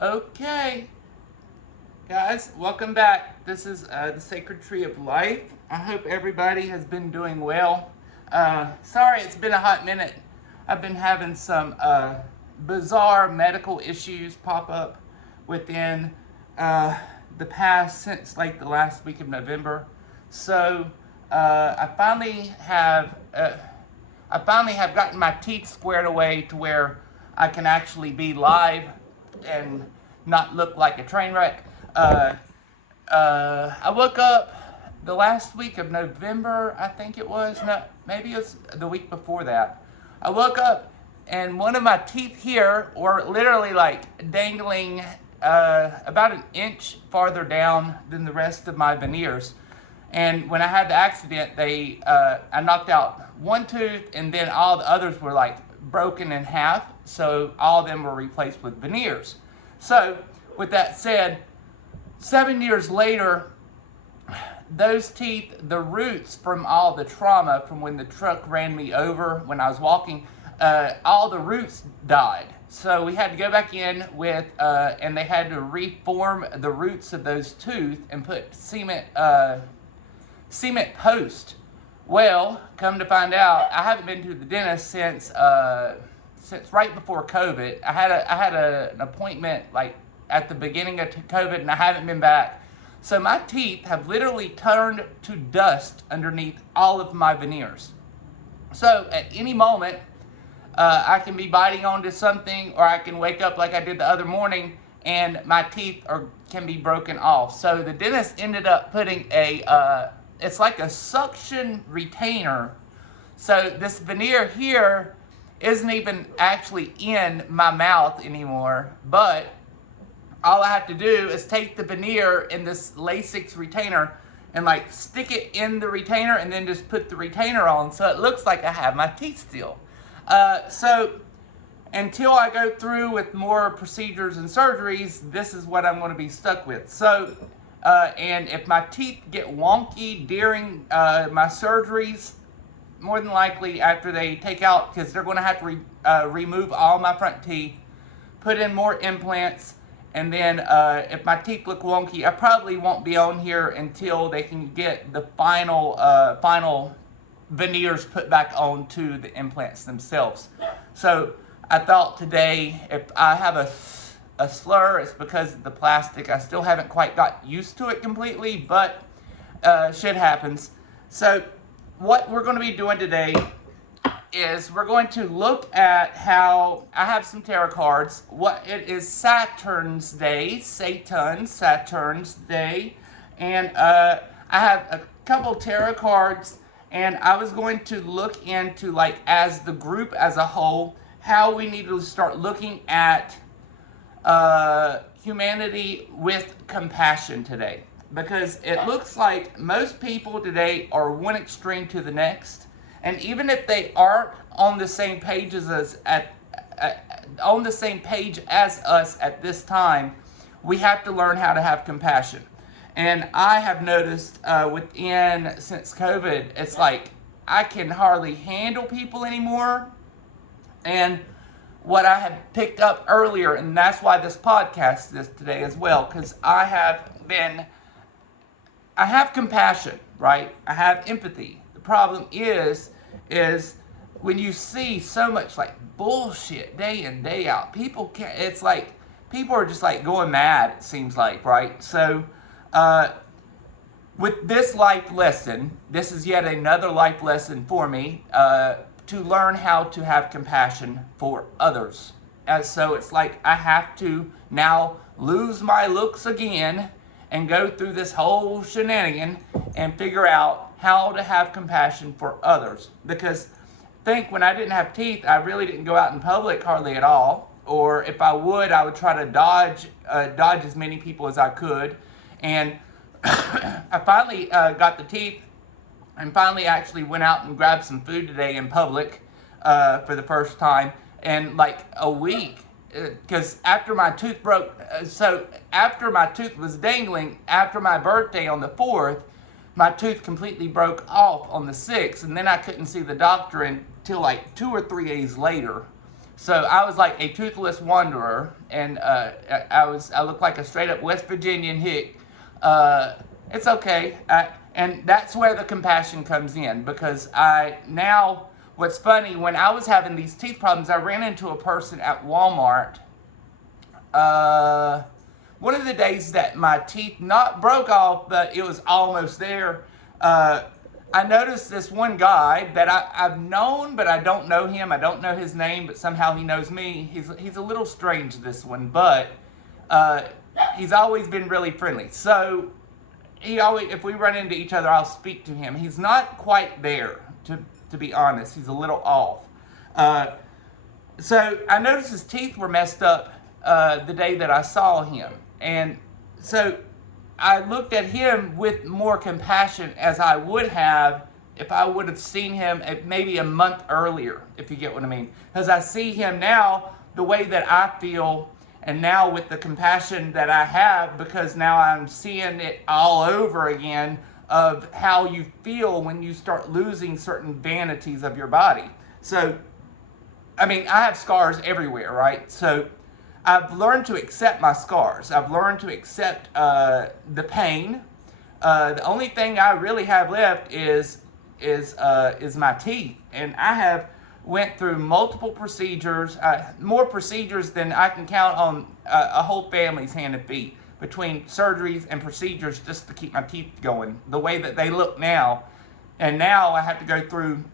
Okay, guys, welcome back. This is the Sacred Tree of Life. I hope everybody has been doing well. Sorry, it's been a hot minute. I've been having some bizarre medical issues pop up within the past since like the last week of November. So I finally have gotten my teeth squared away to where I can actually be live and not look like a train wreck. I woke up the last week of November, I think it was. No, maybe it was the week before that. I woke up and one of my teeth here were literally like dangling about an inch farther down than the rest of my veneers. And when I had the accident, I knocked out one tooth, and then all the others were like broken in half. So all of them were replaced with veneers. So with that said, 7 years later, those teeth, the roots from all the trauma from when the truck ran me over when I was walking, all the roots died. So we had to go back in with, and they had to reform the roots of those teeth and put cement post. Well, come to find out, I haven't been to the dentist since right before COVID. I had an appointment like at the beginning of COVID, and I haven't been back. So my teeth have literally turned to dust underneath all of my veneers. So at any moment, I can be biting onto something, or I can wake up like I did the other morning, and my teeth can be broken off. So the dentist ended up putting it's like a suction retainer. So this veneer here isn't even actually in my mouth anymore, but all I have to do is take the veneer in this Lasix retainer and like stick it in the retainer and then just put the retainer on, so it looks like I have my teeth still. So until I go through with more procedures and surgeries, this is what I'm going to be stuck with. So and if my teeth get wonky during my surgeries, more than likely after they take out, because they're going to have to remove all my front teeth, put in more implants, and then if my teeth look wonky, I probably won't be on here until they can get the final veneers put back onto the implants themselves. So I thought today, if I have a slur, it's because of the plastic. I still haven't quite got used to it completely, but shit happens. So what we're going to be doing today is we're going to look at how I have some tarot cards. What it is Saturn's Day, Saturn's Day, and I have a couple tarot cards, and I was going to look into, like, as the group as a whole, how we need to start looking at humanity with compassion today, because it looks like most people today are one extreme to the next, and even if they aren't on the same page as us at this time, we have to learn how to have compassion. And I have noticed since COVID, it's like I can hardly handle people anymore. And what I had picked up earlier, and that's why this podcast is today as well, because I have compassion, right? I have empathy. The problem is when you see so much like bullshit day in, day out, it's like people are just like going mad, it seems like, right? So with this life lesson, this is yet another life lesson for me, to learn how to have compassion for others. And so it's like I have to now lose my looks again and go through this whole shenanigan and figure out how to have compassion for others. Because I think when I didn't have teeth, I really didn't go out in public hardly at all. Or if I would try to dodge as many people as I could. And I finally got the teeth, and finally actually went out and grabbed some food today in public for the first time in like a week. Because after my tooth broke, after my tooth was dangling, after my birthday on the 4th, my tooth completely broke off on the 6th, and then I couldn't see the doctor until like 2 or 3 days later. So I was like a toothless wanderer, and I looked like a straight up West Virginian hick. It's okay, and that's where the compassion comes in, because what's funny, when I was having these teeth problems, I ran into a person at Walmart. One of the days that my teeth not broke off, but it was almost there. I noticed this one guy that I've known, but I don't know him. I don't know his name, but somehow he knows me. He's a little strange, this one, but he's always been really friendly. So if we run into each other, I'll speak to him. He's not quite there, to be honest. He's a little off. So I noticed his teeth were messed up the day that I saw him, and so I looked at him with more compassion as I would have if I would have seen him maybe a month earlier, if you get what I mean. Because I see him now the way that I feel, and now with the compassion that I have, because now I'm seeing it all over again of how you feel when you start losing certain vanities of your body. So, I mean, I have scars everywhere, right? So I've learned to accept my scars. I've learned to accept the pain. The only thing I really have left is my teeth, and I have went through multiple procedures, more procedures than I can count on a whole family's hand and feet, between surgeries and procedures just to keep my teeth going the way that they look now. And now I have to go through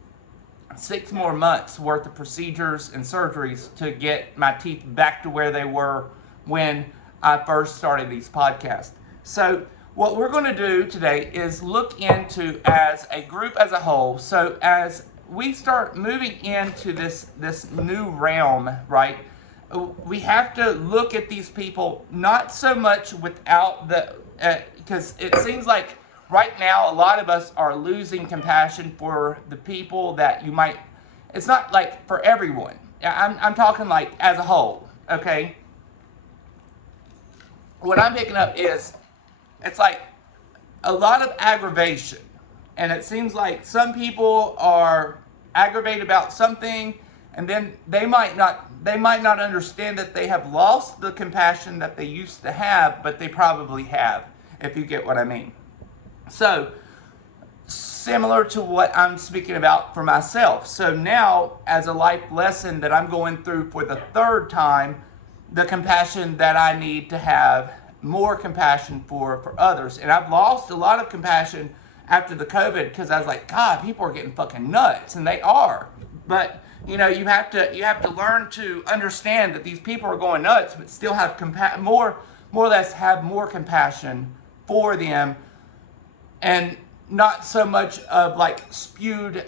6 more months worth of procedures and surgeries to get my teeth back to where they were when I first started these podcasts. So what we're going to do today is look into, as a group as a whole, so as we start moving into this new realm, right, we have to look at these people not so much without because it seems like right now, a lot of us are losing compassion for the people that you might. It's not like for everyone. I'm talking like as a whole, okay? What I'm picking up is, it's like a lot of aggravation. And it seems like some people are aggravated about something, and then they might not understand that they have lost the compassion that they used to have, but they probably have, if you get what I mean. So, similar to what I'm speaking about for myself. So now, as a life lesson that I'm going through for the 3rd time, the compassion that I need to have more compassion for others. And I've lost a lot of compassion after the COVID, because I was like, God, people are getting fucking nuts, and they are. But you know, you have to learn to understand that these people are going nuts, but still have more or less have more compassion for them. And not so much of like spewed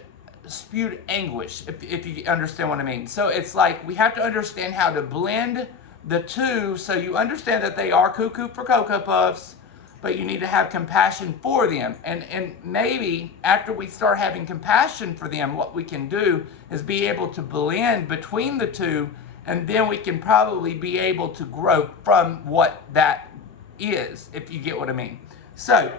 anguish, if you understand what I mean. So it's like we have to understand how to blend the two, so you understand that they are cuckoo for Cocoa Puffs, but you need to have compassion for them. And maybe after we start having compassion for them, what we can do is be able to blend between the two, and then we can probably be able to grow from what that is, if you get what I mean. So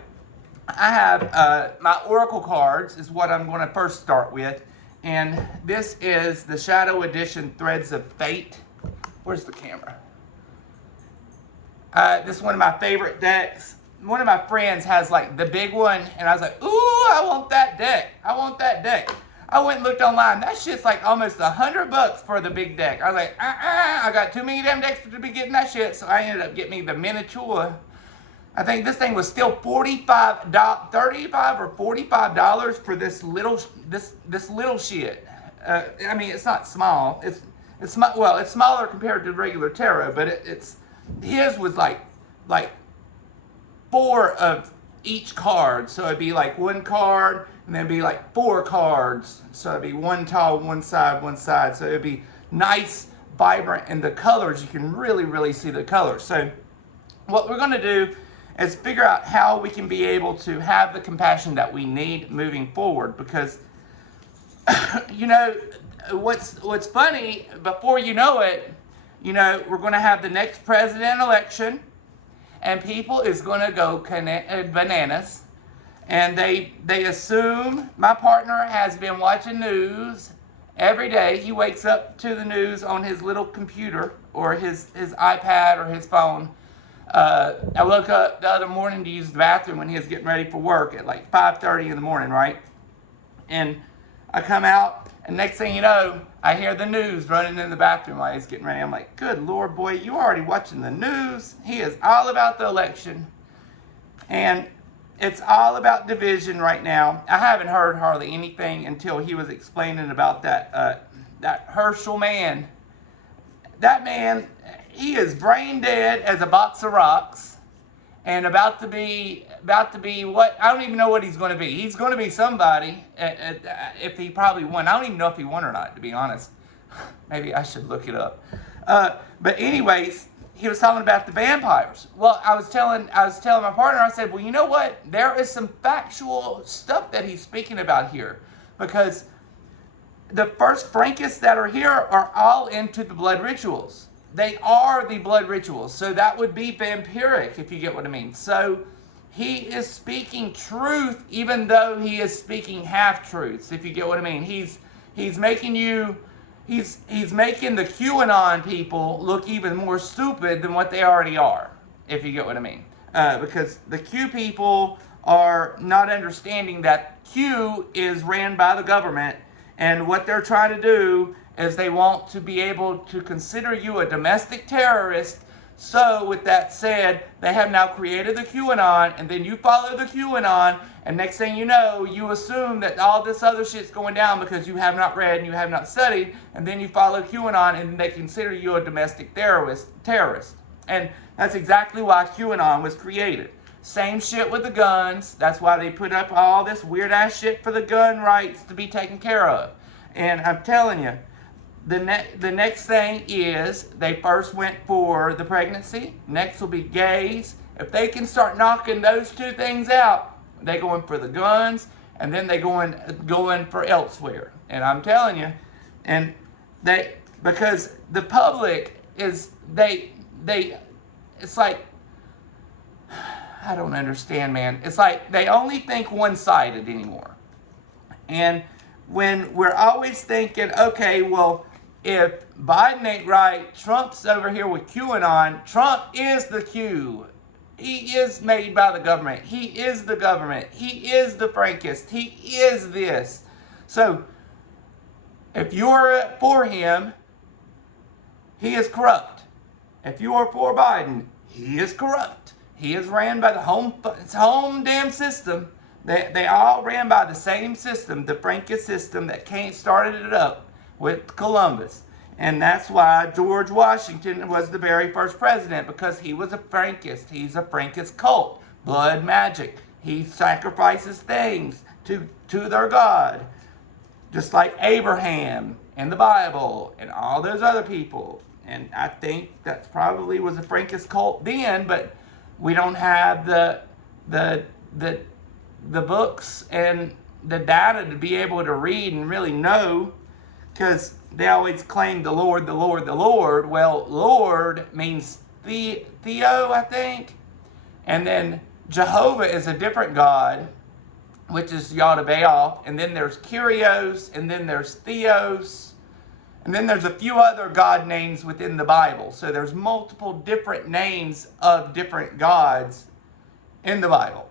I have my Oracle cards is what I'm going to first start with. And this is the Shadow Edition Threads of Fate. Where's the camera? This is one of my favorite decks. One of my friends has like the big one, and I was like, ooh, I want that deck. I went and looked online. That shit's like almost $100 for the big deck. I was like, I got too many damn decks to be getting that shit. So I ended up getting me the miniature. I think this thing was still $35 or $45 for this little shit. I mean, it's not small. It's smaller compared to regular tarot, but his was like 4 of each card. So it'd be like 1 card, and then it'd be like 4 cards. So it'd be 1 tall, one side. So it'd be nice, vibrant, and the colors, you can really, really see the colors. So what we're gonna do is figure out how we can be able to have the compassion that we need moving forward. Because, you know, what's funny, before you know it, you know, we're going to have the next president election, and people is going to go bananas, and they assume my partner has been watching news, Every day he wakes up to the news on his little computer or his iPad or his phone. I woke up the other morning to use the bathroom when he was getting ready for work at like 5:30 in the morning, right? And I come out, and next thing you know, I hear the news running in the bathroom while he's getting ready. I'm like, good Lord, boy, you already watching the news? He is all about the election. And it's all about division right now. I haven't heard hardly anything until he was explaining about that Herschel man. That man, he is brain dead as a box of rocks, and about to be what? I don't even know what he's going to be. He's going to be somebody. If he probably won, I don't even know if he won or not, to be honest. Maybe I should look it up. But anyways, he was talking about the vampires. Well, I was telling my partner, I said, well, you know what? There is some factual stuff that he's speaking about here, because the first Frankists that are here are all into the blood rituals. They are the blood rituals. So that would be vampiric, if you get what I mean. So he is speaking truth, even though he is speaking half-truths, if you get what I mean. He's making the QAnon people look even more stupid than what they already are, if you get what I mean. Because the Q people are not understanding that Q is ran by the government, and what they're trying to do is they want to be able to consider you a domestic terrorist. So with that said, they have now created the QAnon, and then you follow the QAnon, and next thing you know, you assume that all this other shit's going down because you have not read and you have not studied, and then you follow QAnon, and they consider you a domestic terrorist. And that's exactly why QAnon was created. Same shit with the guns. That's why they put up all this weird-ass shit for the gun rights to be taken care of. And I'm telling you, the next thing is they first went for the pregnancy. Next will be gays. If they can start knocking those two things out, they going for the guns, and then they going for elsewhere. And I'm telling you, and because the public is it's like, I don't understand, man. It's like they only think one-sided anymore. And when we're always thinking, okay, well, if Biden ain't right, Trump's over here with QAnon. Trump is the Q. He is made by the government. He is the government. He is the Frankist. He is this. So, if you're for him, he is corrupt. If you are for Biden, he is corrupt. He is ran by the home damn system. They all ran by the same system, the Frankist system that started it up with Columbus. And that's why George Washington was the very first president, because he was a Frankist. He's a Frankist cult. Blood magic. He sacrifices things to their God. Just like Abraham in the Bible and all those other people. And I think that probably was a Frankist cult then, but we don't have the books and the data to be able to read and really know, because they always claim the Lord, the Lord, the Lord. Well, Lord means Theo, I think. And then Jehovah is a different God, which is Yahweh. And then there's Kyrios, and then there's Theos. And then there's a few other God names within the Bible. So there's multiple different names of different gods in the Bible.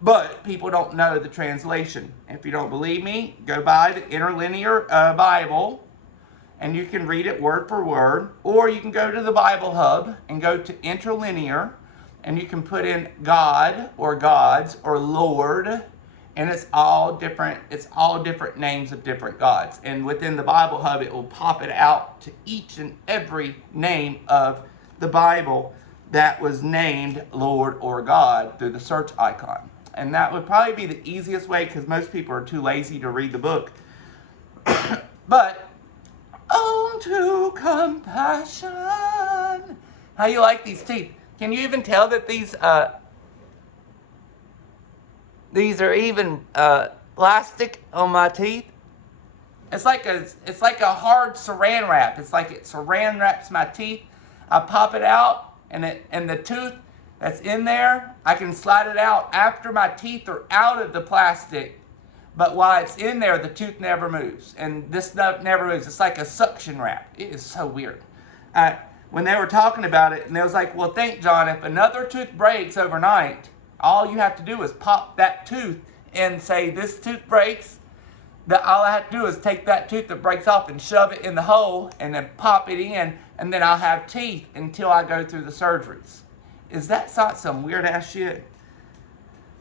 But people don't know the translation. If you don't believe me, go buy the Interlinear Bible, and you can read it word for word. Or you can go to the Bible Hub and go to Interlinear, and you can put in God or gods or Lord, and it's all different names of different gods. And within the Bible Hub, it will pop it out to each and every name of the Bible that was named Lord or God through the search icon. And that would probably be the easiest way, because most people are too lazy to read the book. But, on to compassion. How you like these teeth? Can you even tell that these are even plastic on my teeth? It's like a hard saran wrap. It's like it saran wraps my teeth. I pop it out, and the tooth that's in there, I can slide it out after my teeth are out of the plastic. but while it's in there, the tooth never moves. And this stuff never moves. It's like a suction wrap. It is so weird. When they were talking about it, and they was like, well, think, John, if another tooth breaks overnight, all you have to do is pop that tooth and say, this tooth breaks. All I have to do is take that tooth that breaks off and shove it in the hole and then pop it in, and then I'll have teeth until I go through the surgeries. Is that not some weird ass shit?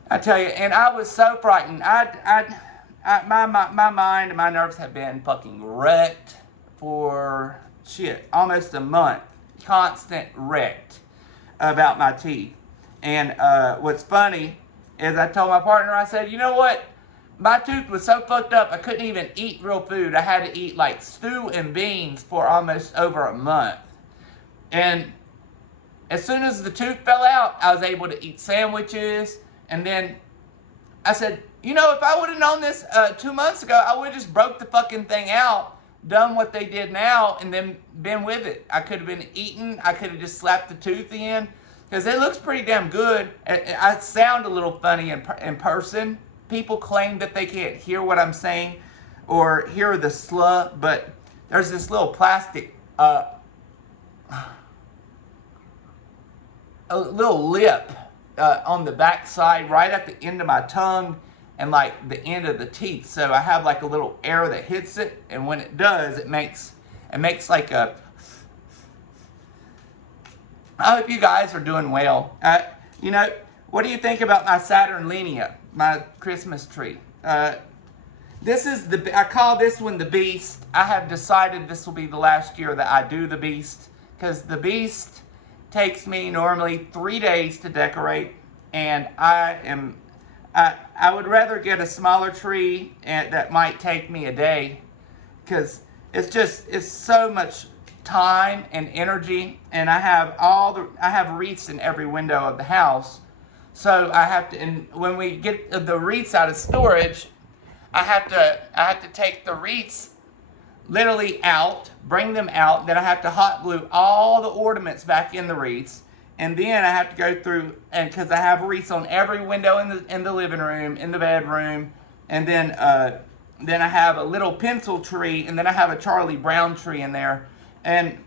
I tell you, and I was so frightened. My mind and my nerves have been fucking wrecked for shit, almost a month. Constant wrecked about my teeth. And what's funny is I told my partner, I said, you know what? My tooth was so fucked up, I couldn't even eat real food. I had to eat like stew and beans for almost over a month. And as soon as the tooth fell out, I was able to eat sandwiches. And then I said, you know, if I would have known this 2 months ago, I would have just broke the fucking thing out, done what they did now, and then been with it. I could have been eating. I could have just slapped the tooth in, because it looks pretty damn good. I sound a little funny in person. People claim that they can't hear what I'm saying or hear the slur, but there's this little plastic, a little lip on the back side, right at the end of my tongue and like the end of the teeth. So I have like a little air that hits it, and when it does, it makes like a. I hope you guys are doing well. You know, what do you think about my Saturnalia, my Christmas tree? This is I call this one the Beast. I have decided this will be the last year that I do the Beast, because the Beast takes me normally 3 days to decorate, and I would rather get a smaller tree that might take me a day, because it's so much time and energy, and I have wreaths in every window of the house. So I have to, and when we get the wreaths out of storage, I have to take the wreaths literally out, bring them out, then I have to hot glue all the ornaments back in the wreaths, and then I have to go through, and because I have wreaths on every window in the living room, in the bedroom, and then I have a little pencil tree, and then I have a Charlie Brown tree in there, and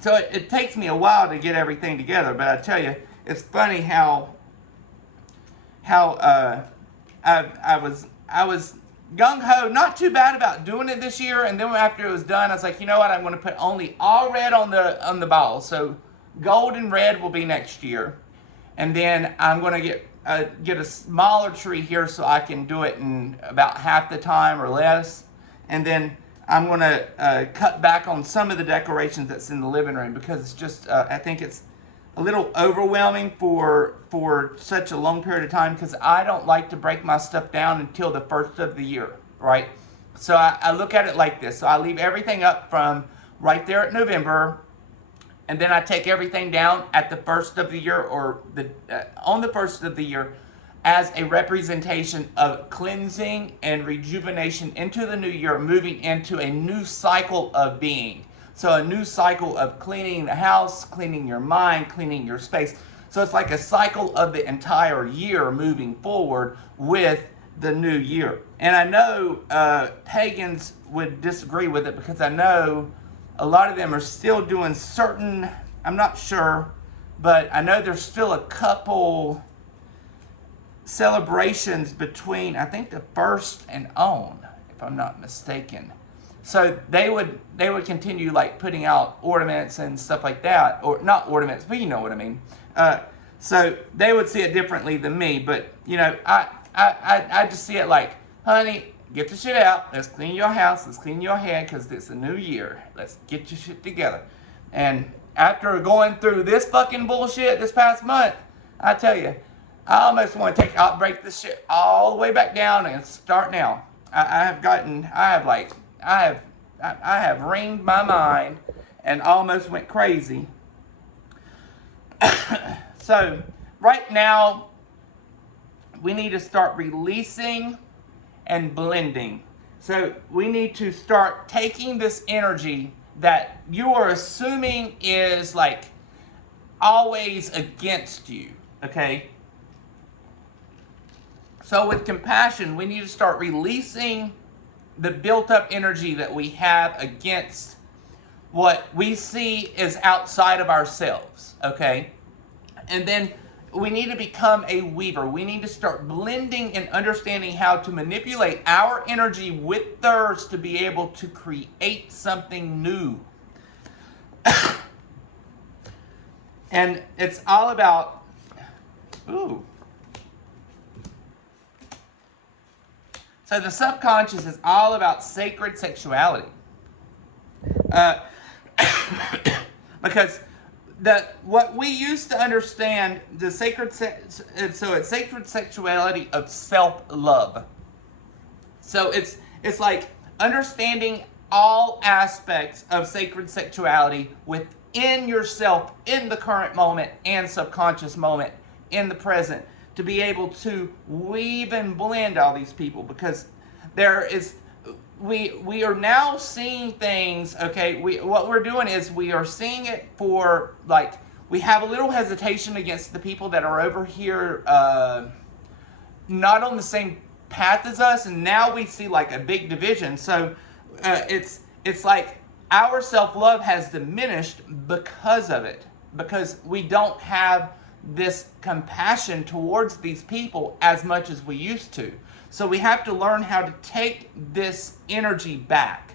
so it takes me a while to get everything together. But I tell you, it's funny how I was gung-ho, not too bad about doing it this year, and then after it was done, I was like, you know what, I'm going to put only all red on the ball, so gold and red will be next year, and then I'm going to get a smaller tree here so I can do it in about half the time or less, and then I'm going to cut back on some of the decorations that's in the living room, because it's just, I think it's a little overwhelming for such a long period of time, because I don't like to break my stuff down until the first of the year, right? So I look at it like this. So I leave everything up from right there at November, and then I take everything down at the first of the year, or on the first of the year, as a representation of cleansing and rejuvenation into the new year, moving into a new cycle of being. So a new cycle of cleaning the house, cleaning your mind, cleaning your space. So it's like a cycle of the entire year moving forward with the new year. And I know pagans would disagree with it, because I know a lot of them are still doing certain, I'm not sure, but I know there's still a couple celebrations between, I think, the first and on, if I'm not mistaken. So they would continue like putting out ornaments and stuff like that, or not ornaments, but you know what I mean. So they would see it differently than me, but you know, I just see it like, honey, get the shit out. Let's clean your house. Let's clean your head, because it's a new year. Let's get your shit together. And after going through this fucking bullshit this past month, I tell you, I almost want to break this shit all the way back down and start now. I have ringed my mind and almost went crazy. So right now, we need to start releasing and blending. So we need to start taking this energy that you are assuming is like always against you, okay? So with compassion, we need to start releasing the built up energy that we have against what we see is outside of ourselves, okay? And then we need to become a weaver. We need to start blending and understanding how to manipulate our energy with theirs to be able to create something new. And it's all about, So the subconscious is all about sacred sexuality. Because what we used to understand the so it's sacred sexuality of self-love. So it's like understanding all aspects of sacred sexuality within yourself in the current moment and subconscious moment in the present, to be able to weave and blend all these people, because we are now seeing things, okay, what we're doing is we are seeing it for, like, we have a little hesitation against the people that are over here not on the same path as us, and now we see like a big division. So it's like our self-love has diminished because of it, because we don't have this compassion towards these people as much as we used to. So we have to learn how to take this energy back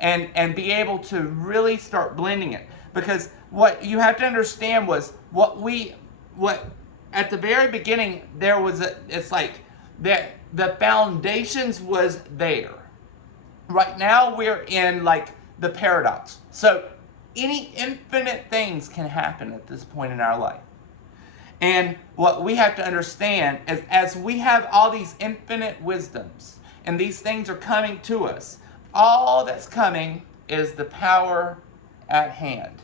and be able to really start blending it. Because what you have to understand was what at the very beginning there was it's like the foundations was there. Right now we're in like the paradox. So any infinite things can happen at this point in our life. And what we have to understand is, as we have all these infinite wisdoms and these things are coming to us, all that's coming is the power at hand.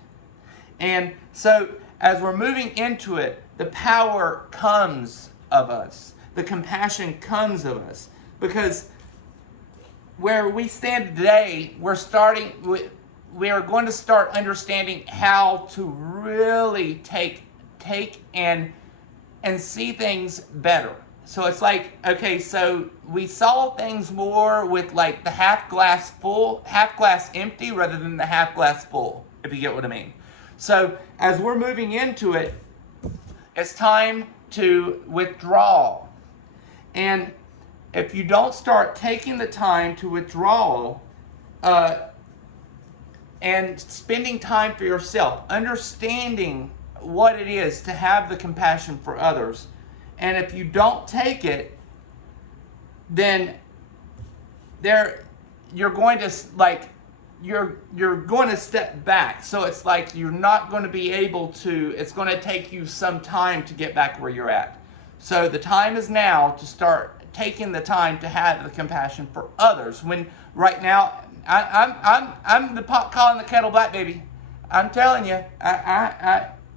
And so as we're moving into it, the power comes of us. The compassion comes of us. Because where we stand today, we are going to start understanding how to really take and see things better. So it's like, okay, so we saw things more with like the half glass empty rather than the half glass full, if you get what I mean. So as we're moving into it, it's time to withdraw. And if you don't start taking the time to withdraw and spending time for yourself, understanding what it is to have the compassion for others, and if you don't take it, then you're going to step back. So it's like you're not going to be able to, it's going to take you some time to get back where you're at. So the time is now to start taking the time to have the compassion for others. When right now I'm the pot calling the kettle black, baby. I'm telling you,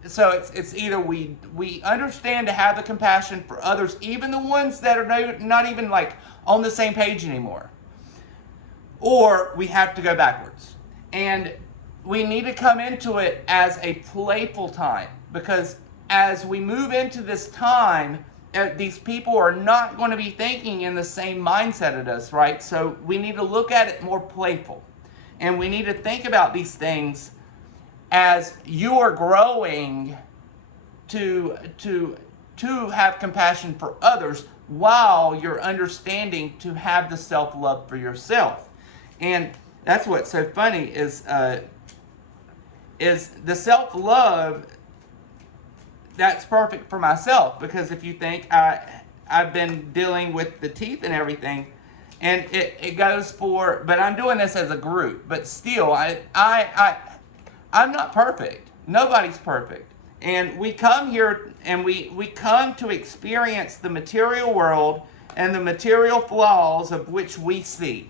so it's either we understand to have the compassion for others, even the ones that are not even like on the same page anymore, or we have to go backwards. And we need to come into it as a playful time, because as we move into this time, these people are not going to be thinking in the same mindset as us, right? So we need to look at it more playful, and we need to think about these things as you are growing to have compassion for others, while you're understanding to have the self-love for yourself. And that's what's so funny is the self-love that's perfect for myself. Because if you think I've been dealing with the teeth and everything, and it goes for, but I'm doing this as a group, but still I'm not perfect. Nobody's perfect. And we come here and we come to experience the material world and the material flaws of which we see.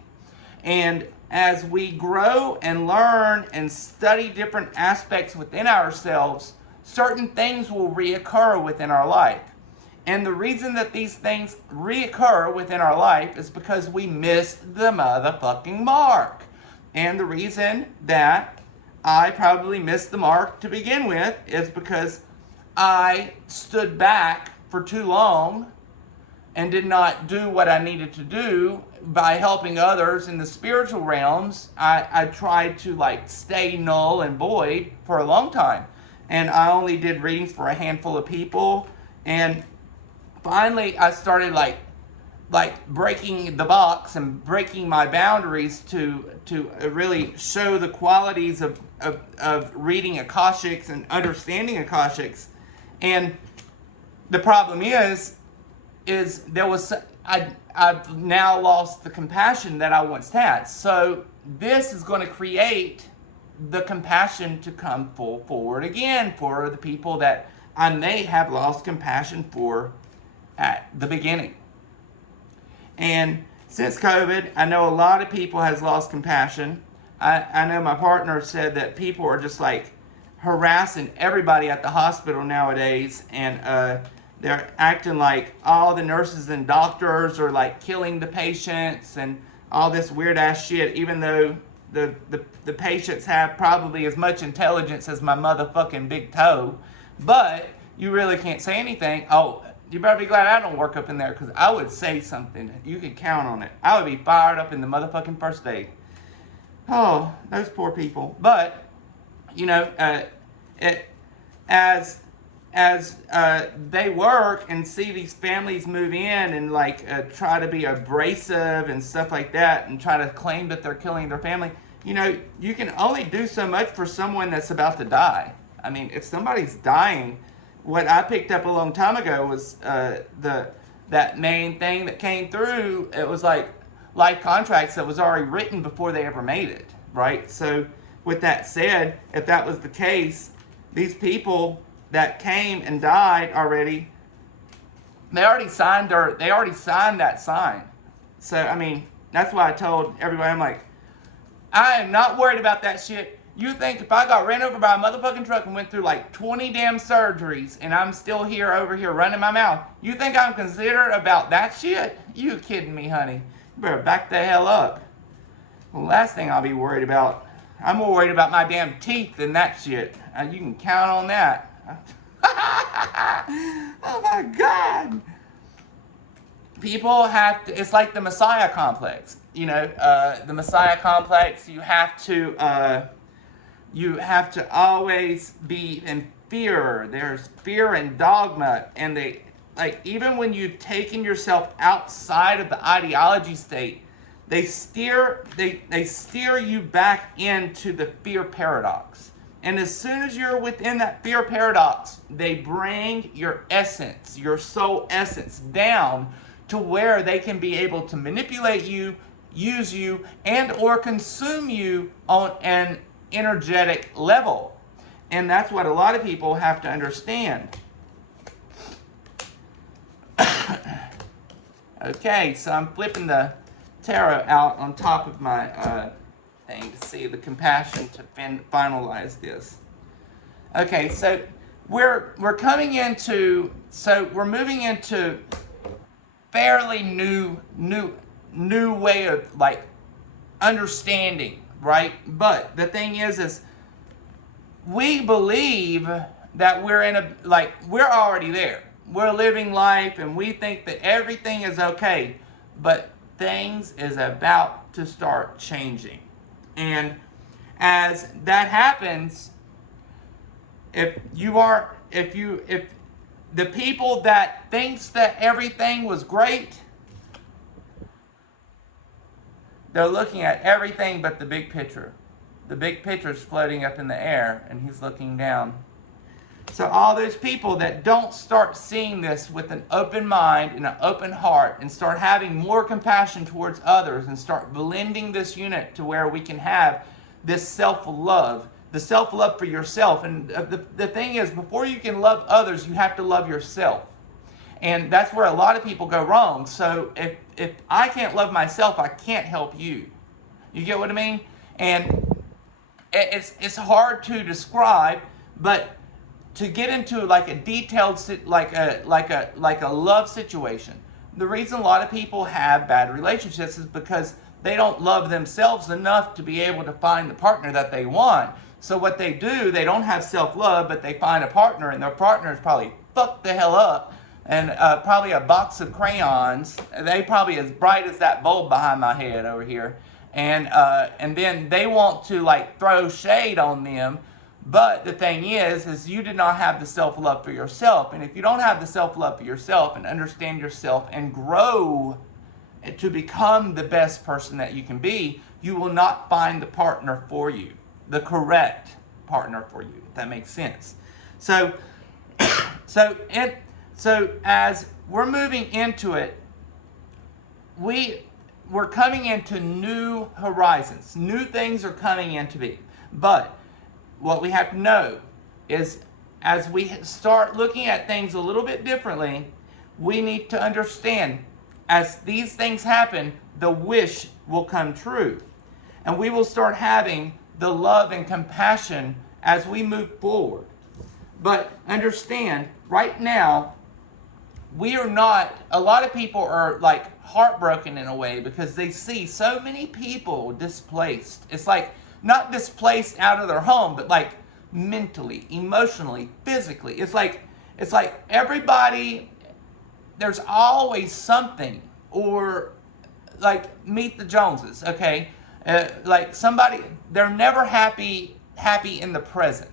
And as we grow and learn and study different aspects within ourselves, certain things will reoccur within our life. And the reason that these things reoccur within our life is because we missed the motherfucking mark. And the reason that I probably missed the mark to begin with is because I stood back for too long and did not do what I needed to do by helping others in the spiritual realms. I tried to like stay null and void for a long time. And I only did readings for a handful of people. And finally I started like breaking the box and breaking my boundaries to really show the qualities of reading Akashics and understanding Akashics. And the problem is I've now lost the compassion that I once had. So this is going to create the compassion to come forward again for the people that I may have lost compassion for at the beginning. And since COVID, I know a lot of people has lost compassion. I know my partner said that people are just like harassing everybody at the hospital nowadays, and they're acting like all the nurses and doctors are like killing the patients and all this weird ass shit, even though the patients have probably as much intelligence as my motherfucking big toe. But you really can't say anything. Oh, you better be glad I don't work up in there, because I would say something. You can count on it. I would be fired up in the motherfucking first aid. Oh, those poor people. But, you know, as they work and see these families move in and like try to be abrasive and stuff like that and try to claim that they're killing their family, you know, you can only do so much for someone that's about to die. I mean, if somebody's dying, what I picked up a long time ago was that main thing that came through. It was like life contracts that was already written before they ever made it, right? So with that said, if that was the case, these people that came and died already, they already signed that sign. So I mean, that's why I told everybody, I'm like, I am not worried about that shit. You think if I got ran over by a motherfucking truck and went through like 20 damn surgeries and I'm still over here running my mouth, you think I'm considerate about that shit? You kidding me, honey? You better back the hell up. The last thing I'll be worried about, I'm more worried about my damn teeth than that shit. You can count on that. Oh my God. People have to, it's like the Messiah complex. You know, the Messiah complex, you have to always be in fear. There's fear and dogma, and they, like, even when you've taken yourself outside of the ideology state, they steer you back into the fear paradox. And as soon as you're within that fear paradox, they bring your essence, your soul essence, down to where they can be able to manipulate you, use you, and or consume you on an energetic level. And that's what a lot of people have to understand. Okay, so I'm flipping the tarot out on top of my thing to see the compassion to finalize this. Okay, so we're coming into, so we're moving into fairly new way of like understanding, right? But the thing is we believe that we're in a, like, we're already there. We're living life and we think that everything is okay, but things is about to start changing. And as that happens, if the people that thinks that everything was great, they're looking at everything but the big picture. The big picture is floating up in the air and he's looking down. So all those people that don't start seeing this with an open mind and an open heart and start having more compassion towards others and start blending this unit to where we can have this self-love, the self-love for yourself. And the thing is, before you can love others, you have to love yourself. And that's where a lot of people go wrong. So if I can't love myself, I can't help you. You get what I mean? And it's hard to describe, but to get into like a detailed, like a love situation. The reason a lot of people have bad relationships is because they don't love themselves enough to be able to find the partner that they want. So what they do, they don't have self-love, but they find a partner, and their partner is probably fucked the hell up. and probably a box of crayons. They probably as bright as that bulb behind my head over here. And then they want to like throw shade on them. But the thing is you did not have the self-love for yourself. And if you don't have the self-love for yourself and understand yourself and grow to become the best person that you can be, you will not find the partner for you, the correct partner for you, if that makes sense. So as we're moving into it, we're coming into new horizons. New things are coming into being. But what we have to know is as we start looking at things a little bit differently, we need to understand as these things happen, the wish will come true. And we will start having the love and compassion as we move forward. But understand, right now, we are not, a lot of people are like heartbroken in a way because they see so many people displaced. It's like not displaced out of their home, but like mentally, emotionally, physically. It's like everybody, there's always something, or like Meet the Joneses, okay? Like somebody, they're never happy in the present,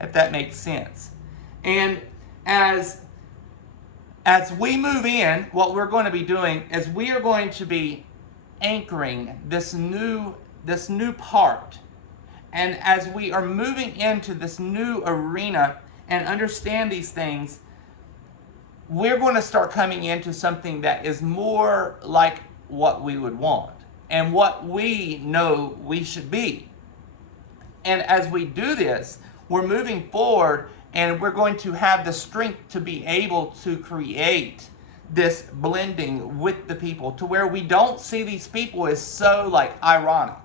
if that makes sense. And as we move in, what we're going to be doing is we are going to be anchoring this new part. And as we are moving into this new arena and understand these things, we're going to start coming into something that is more like what we would want and what we know we should be. And as we do this, we're moving forward and we're going to have the strength to be able to create this blending with the people to where we don't see these people as so like ironic,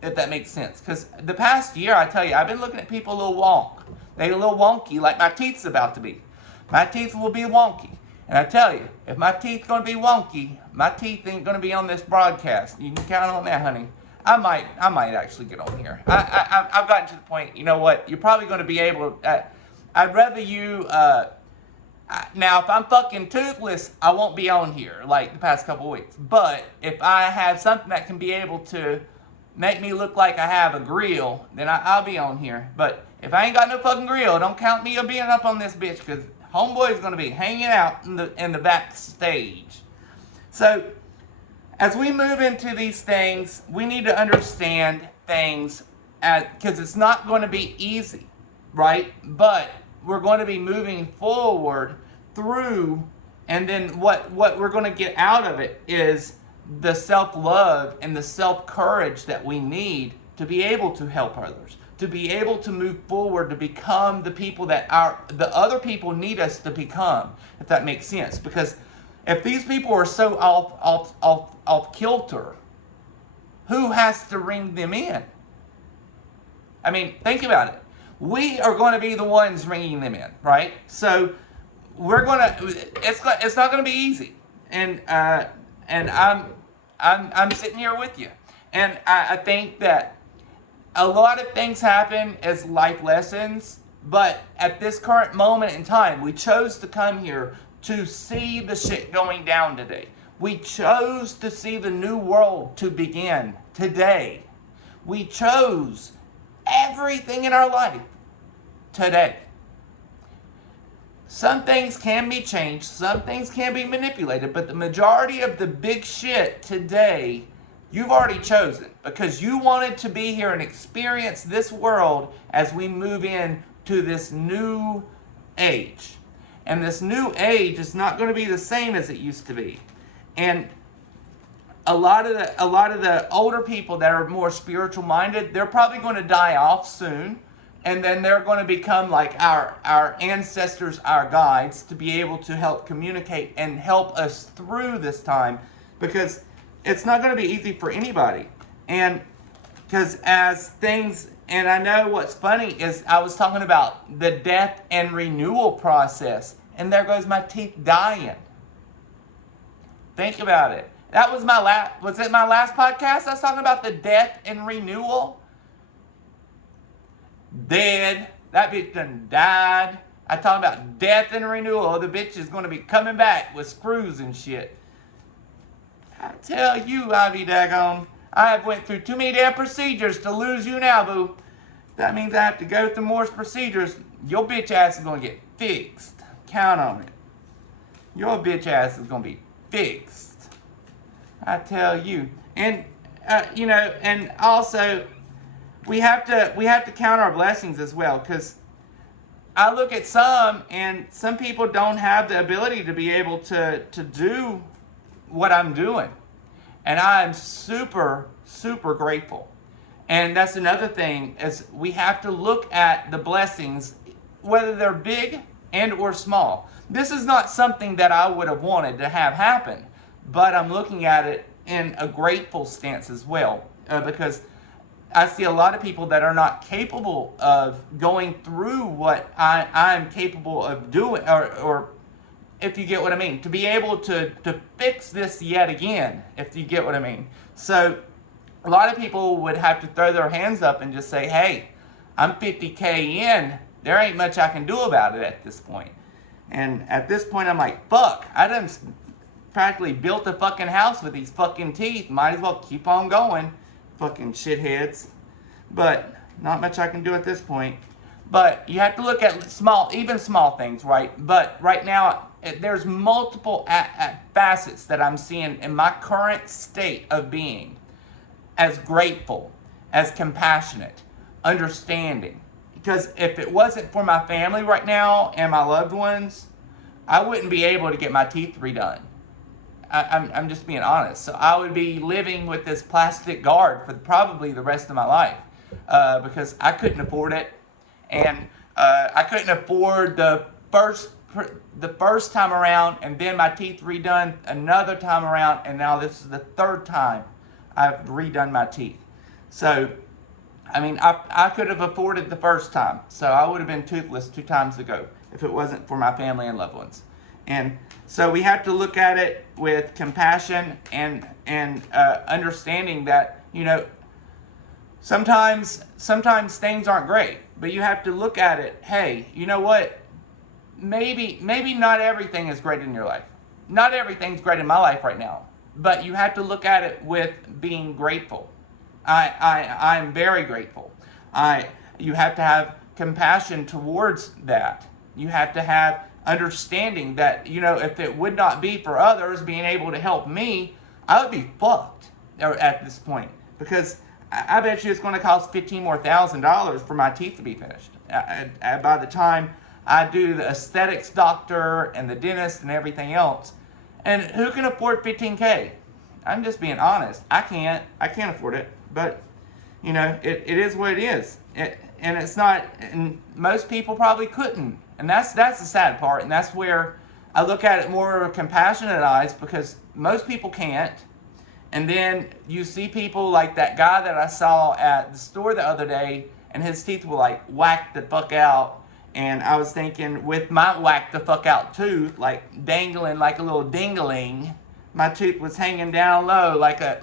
if that makes sense. Because the past year, I tell you, I've been looking at people a little They're a little wonky, like my teeth's about to be. My teeth will be wonky. And I tell you, if my teeth's going to be wonky, my teeth ain't going to be on this broadcast. You can count on that, honey. I might actually get on here. I've gotten to the point, you know what, you're probably going to be able to, I'd rather you, now if I'm fucking toothless, I won't be on here like the past couple weeks. But if I have something that can be able to make me look like I have a grill, then I'll be on here. But if I ain't got no fucking grill, don't count me being up on this bitch, because homeboy's going to be hanging out in the backstage. So, as we move into these things, we need to understand things because it's not going to be easy, right? But we're going to be moving forward through, and then what we're going to get out of it is the self-love and the self-courage that we need to be able to help others, to be able to move forward, to become the people that the other people need us to become, if that makes sense. Because if these people are so off kilter, who has to ring them in? I mean, think about it. We are going to be the ones ringing them in, right? So we're going to. It's not going to be easy, and I'm sitting here with you, and I think that a lot of things happen as life lessons, but at this current moment in time, we chose to come here to see the shit going down today. We chose to see the new world to begin today. We chose everything in our life today. Some things can be changed, some things can be manipulated, but the majority of the big shit today, you've already chosen because you wanted to be here and experience this world as we move in to this new age. And this new age is not going to be the same as it used to be. And a lot of the older people that are more spiritual minded, they're probably going to die off soon. And then they're going to become like our ancestors, our guides, to be able to help communicate and help us through this time. Because it's not going to be easy for anybody. And because as things, and I know what's funny is I was talking about the death and renewal process. And there goes my teeth dying. Think about it. That was was it my last podcast? I was talking about the death and renewal. Dead. That bitch done died. I talk about death and renewal. The bitch is going to be coming back with screws and shit. I tell you, Ivy Daggone, I have went through too many damn procedures to lose you now, boo. That means I have to go through more procedures. Your bitch ass is going to get fixed. Count on it. Your bitch ass is going to be fixed. I tell you. And, and also, we have to count our blessings as well, because I look at and some people don't have the ability to be able to do what I'm doing. And I'm super, super grateful. And that's another thing, is we have to look at the blessings, whether they're big and or small. This is not something that I would have wanted to have happen, but I'm looking at it in a grateful stance as well, because I see a lot of people that are not capable of going through what I'm capable of doing, or if you get what I mean, to be able to fix this yet again, if you get what I mean. So a lot of people would have to throw their hands up and just say, hey, I'm 50K in, there ain't much I can do about it at this point. And at this point, I'm like, fuck, I done practically built a fucking house with these fucking teeth. Might as well keep on going, fucking shitheads. But not much I can do at this point. But you have to look at even small things, right? But right now, there's multiple facets that I'm seeing in my current state of being as grateful, as compassionate, understanding. Because if it wasn't for my family right now and my loved ones, I wouldn't be able to get my teeth redone. I'm just being honest. So I would be living with this plastic guard for probably the rest of my life, because I couldn't afford it. And I couldn't afford the first time around, and then my teeth redone another time around, and now this is the third time I've redone my teeth. So, I mean, I could have afforded the first time, so I would have been toothless 2 times ago if it wasn't for my family and loved ones. And so we have to look at it with compassion and understanding that, sometimes things aren't great, but you have to look at it, hey, you know what? Maybe not everything is great in your life. Not everything's great in my life right now, but you have to look at it with being grateful. I'm very grateful. You have to have compassion towards that. You have to have understanding that, if it would not be for others being able to help me, I would be fucked at this point, because I bet you it's going to cost $15,000 more for my teeth to be finished. By the time I do the aesthetics doctor and the dentist and everything else. And who can afford $15K? I'm just being honest. I can't afford it. But, it is what it is. And it's not, and most people probably couldn't. And that's the sad part. And that's where I look at it more with compassionate eyes, because most people can't. And then you see people like that guy that I saw at the store the other day, and his teeth were like whacked the fuck out. And I was thinking, with my whack the fuck out tooth, like dangling like a little dingling, my tooth was hanging down low like a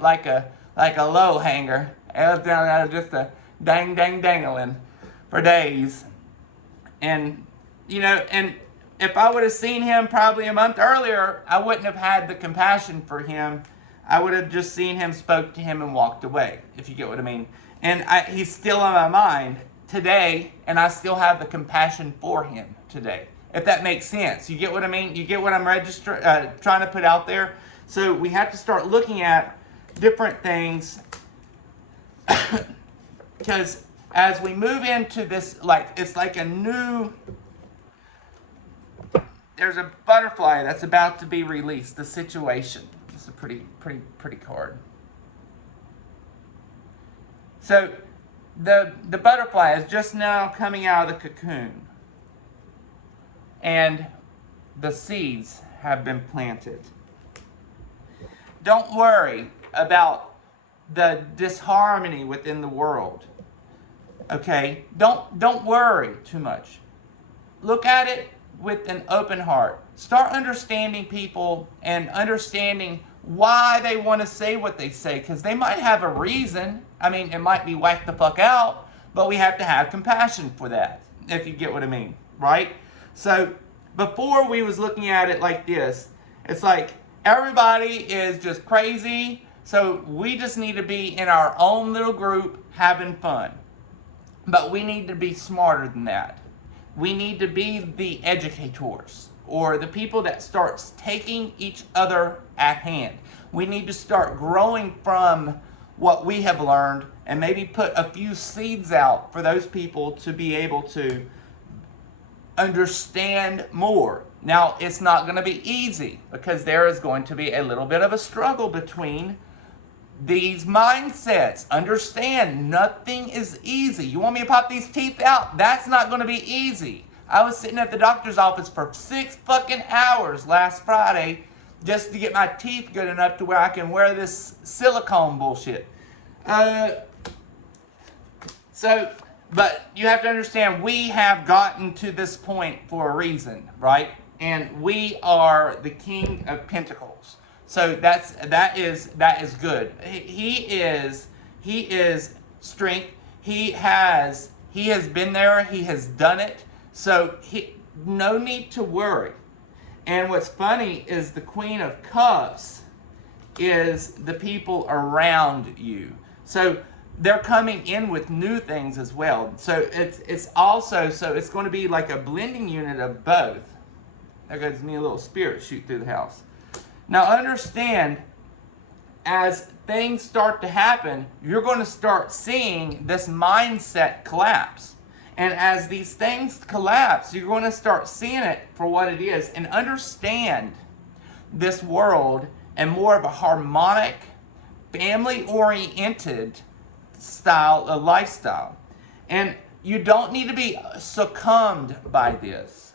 low hanger. It was down there just a dangling for days. And and if I would have seen him probably a month earlier, I wouldn't have had the compassion for him. I would have just seen him, spoke to him, and walked away, if you get what I mean. And he's still on my mind today, and I still have the compassion for him today, if that makes sense. You get what I mean? You get what I'm trying to put out there? So we have to start looking at different things, because as we move into this, it's like a new, there's a butterfly that's about to be released, the situation. It's a pretty card. So the butterfly is just now coming out of the cocoon, and the seeds have been planted. Don't worry about the disharmony within the world. Okay? Don't worry too much. Look at it with an open heart. Start understanding people and understanding why they want to say what they say, because they might have a reason. I mean, it might be whack the fuck out, but we have to have compassion for that, if you get what I mean, right? So before we was looking at it like this, it's like everybody is just crazy, so we just need to be in our own little group having fun. But we need to be smarter than that. We need to be the educators, or the people that starts taking each other at hand. We need to start growing from what we have learned and maybe put a few seeds out for those people to be able to understand more. Now, it's not going to be easy because there is going to be a little bit of a struggle between these mindsets. Understand, nothing is easy. You want me to pop these teeth out? That's not going to be easy. I was sitting at the doctor's office for 6 fucking hours last Friday just to get my teeth good enough to where I can wear this silicone bullshit. But you have to understand, we have gotten to this point for a reason, right? And we are the King of Pentacles. So that is good. He is strength. He has been there. He has done it. So no need to worry. And what's funny is the Queen of Cups is the people around you. So they're coming in with new things as well. So it's going to be like a blending unit of both. There goes me a little spirit shoot through the house. Now understand, as things start to happen, you're going to start seeing this mindset collapse. And as these things collapse, you're going to start seeing it for what it is and understand this world in more of a harmonic, family-oriented lifestyle. And you don't need to be succumbed by this.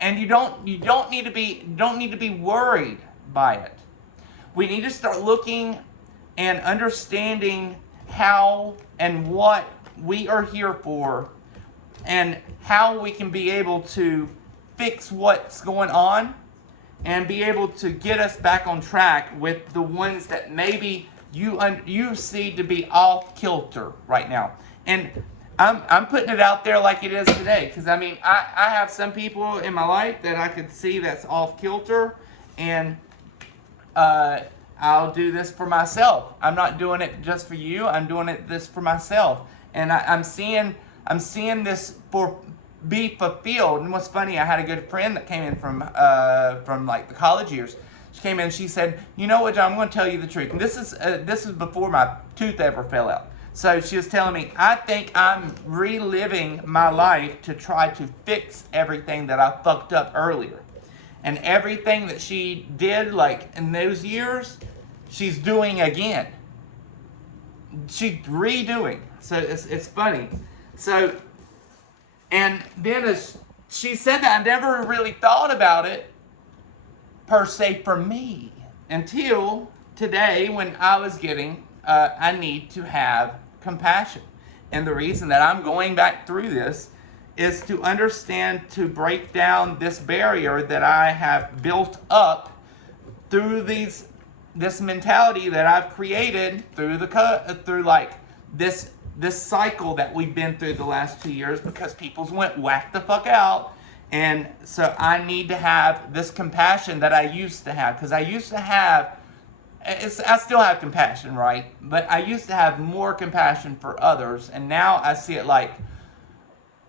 And you don't need to be worried by it. We need to start looking and understanding how and what we are here for, and how we can be able to fix what's going on and be able to get us back on track with the ones that maybe you see to be off kilter right now. And I'm putting it out there like it is today, because I mean, I have some people in my life that I could see that's off kilter, and I'll do this for myself. I'm not doing it just for you. I'm doing this for myself, and I'm seeing this be fulfilled. And what's funny, I had a good friend that came in from like the college years. She came in and she said, "You know what, John, I'm going to tell you the truth." And this is before my tooth ever fell out. So she was telling me, "I think I'm reliving my life to try to fix everything that I fucked up earlier." And everything that she did, like in those years, she's doing again. She's redoing. So it's funny. So, and then as she said that, I never really thought about it per se for me until today, when I was getting, I need to have compassion. And the reason that I'm going back through this is to understand, to break down this barrier that I have built up through this mentality that I've created through like this cycle that we've been through the last 2 years, because people's went whack the fuck out. And so I need to have this compassion that I used to have, because I used to have, I still have compassion, right? But I used to have more compassion for others, and now I see it like,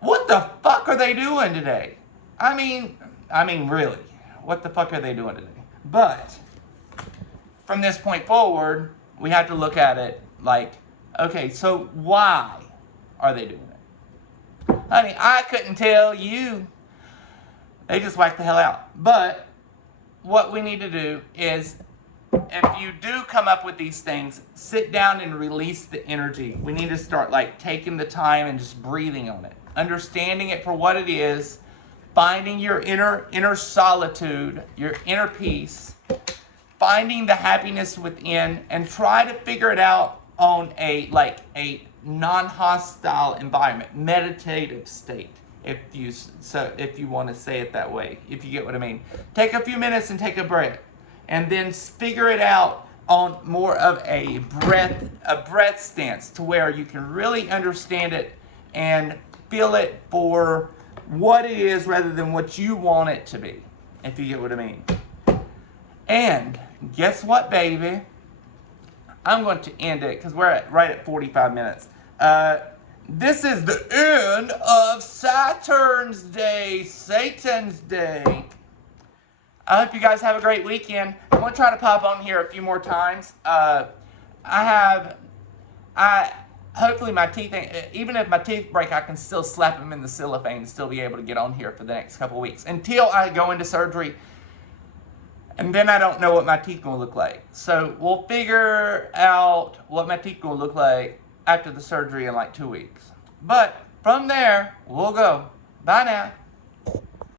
what the fuck are they doing today? I mean, really, what the fuck are they doing today? But from this point forward, we have to look at it like, okay, so why are they doing it? I mean, I couldn't tell you. They just whacked the hell out. But what we need to do is, if you do come up with these things, sit down and release the energy. We need to start like taking the time and just breathing on it, understanding it for what it is, finding your inner solitude, your inner peace, finding the happiness within, and try to figure it out on a non-hostile environment, meditative state, if you want to say it that way, if you get what I mean. Take a few minutes and take a breath, and then figure it out on more of a breath stance, to where you can really understand it and feel it for what it is rather than what you want it to be, if you get what I mean. And guess what, baby? I'm going to end it because we're right at 45 minutes. This is the end of Saturn's Day, Satan's Day. I hope you guys have a great weekend. I'm going to try to pop on here a few more times. Hopefully my teeth, even if my teeth break, I can still slap them in the cellophane and still be able to get on here for the next couple of weeks until I go into surgery. And then I don't know what my teeth going to look like. So we'll figure out what my teeth going to look like after the surgery in like 2 weeks. But from there, we'll go. Bye now.